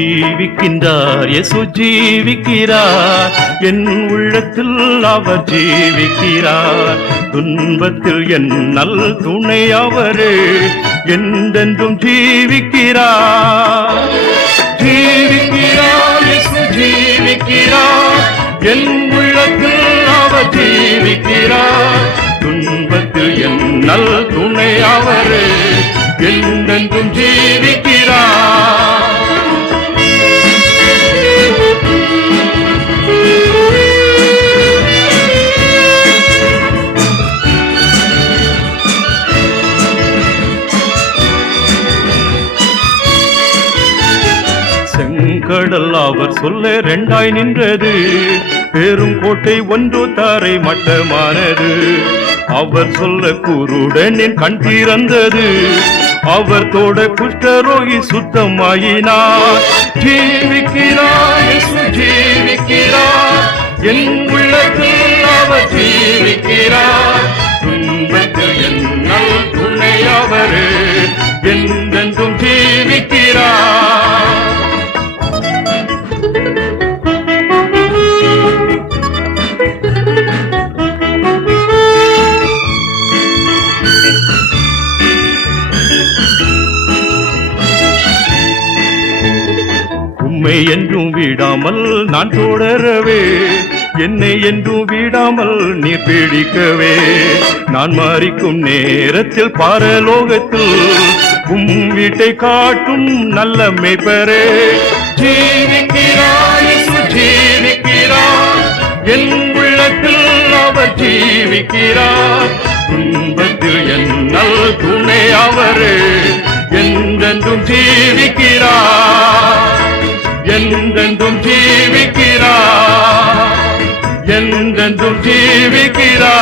ஜீவிக்கின்றார். இயேசு ஜீவிக்கிறார். என் உள்ளத்தில் அவர் ஜீவிக்கிறார். துன்பத்தில் என் நல் துணை அவரே என்றென்றும் ஜீவிக்கிறார். ஜீவிக்கிறார் இயேசு ஜீவிக்கிறார். என் உள்ளத்தில் அவர் ஜீவிக்கிறார். துன்பத்தில் என் நல் துணை அவரே என்றென்றும் ஜீவிக்கிறார். செங்கடல் அவர் சொல்ல ரெண்டாய் நின்றது. பெரும் கோட்டை ஒன்று தரை மட்டமானது. அவர் சொல்ல குருடனின் கண் திறந்தது. அவர் தோட குஷ்டரோகி சுத்தமாயினார். ஜீவிக்கிறார் ஜீவிக்கிறார். என் உள்ளத்தில் அவர் ஜீவிக்கிறார். உம்மை என்றும் விடாமல் நான் தொடரவே. என்னை என்றும் விடாமல் நீ பிடிக்கவே. நான் மாறிக்கும் நேரத்தில் பாரலோகத்தில் உம் வீட்டை காட்டும் நல்ல மெய்ப்பரே. ஜீவிக்கிறாய் ஜீவிக்கிறார். என் உள்ளத்தில் அவர் ஜீவிக்கிறார். துன்பத்தில் என்னால் துணையா என்றென்றும் ஜீவிக்கிறா என்றென்றும் ஜீவிக்கிறா